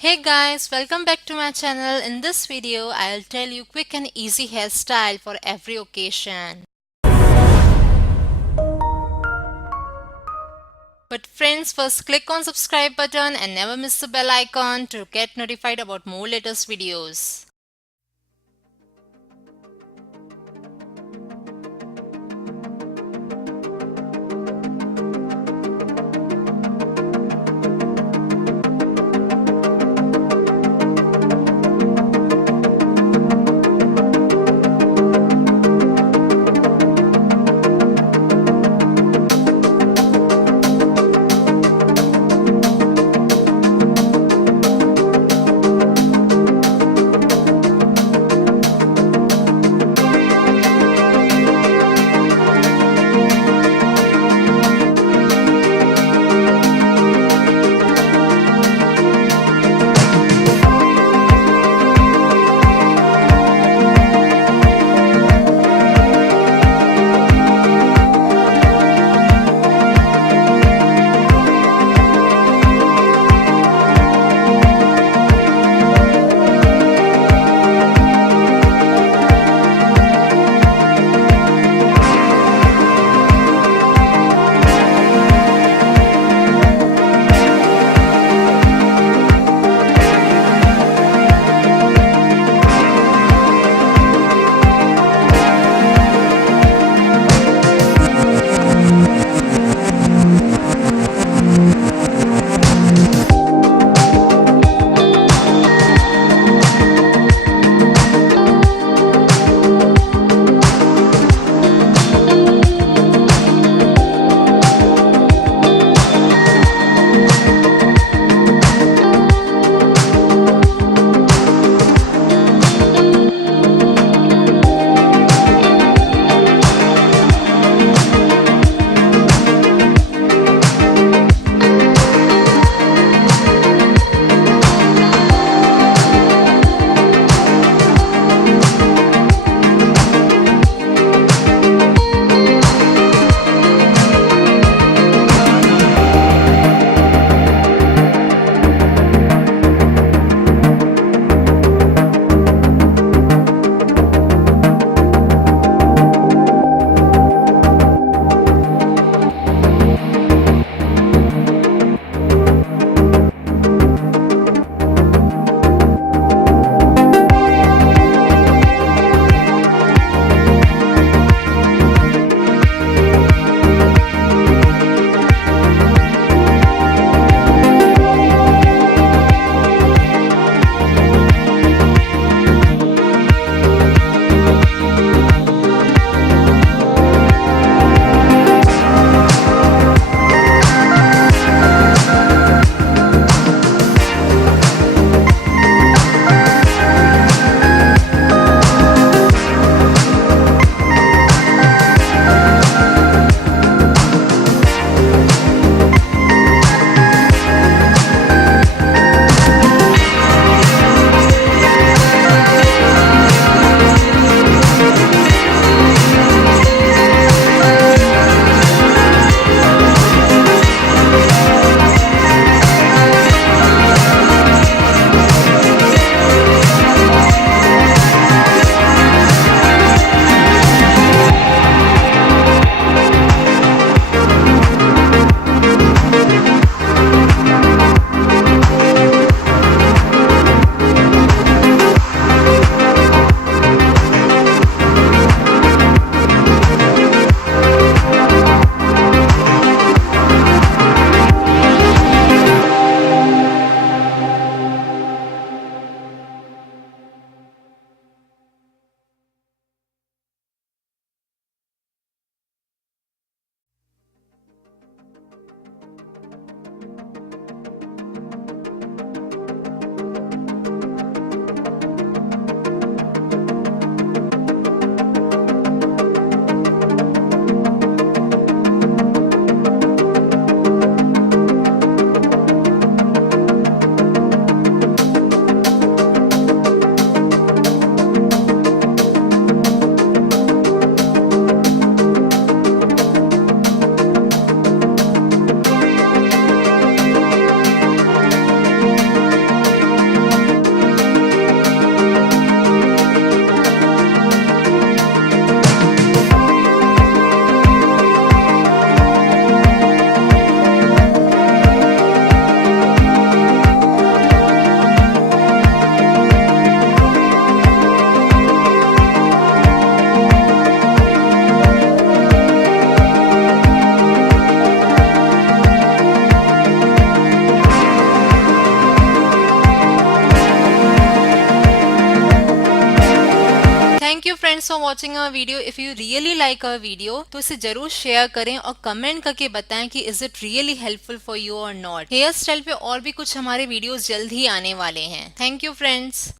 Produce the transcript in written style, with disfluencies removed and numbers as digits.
Hey guys, welcome back to my channel. In this video, I'll tell you quick and easy hairstyle for every occasion. But friends, first click on subscribe button and never miss the bell icon to get notified about more latest videos. Friends for watching our video. If you really like our video तो इसे जरूर शेयर करें और कमेंट करके बताएं कि is it really helpful for you और not. Hair style पे और भी कुछ हमारे वीडियोस जल्द ही आने वाले हैं। Thank you friends.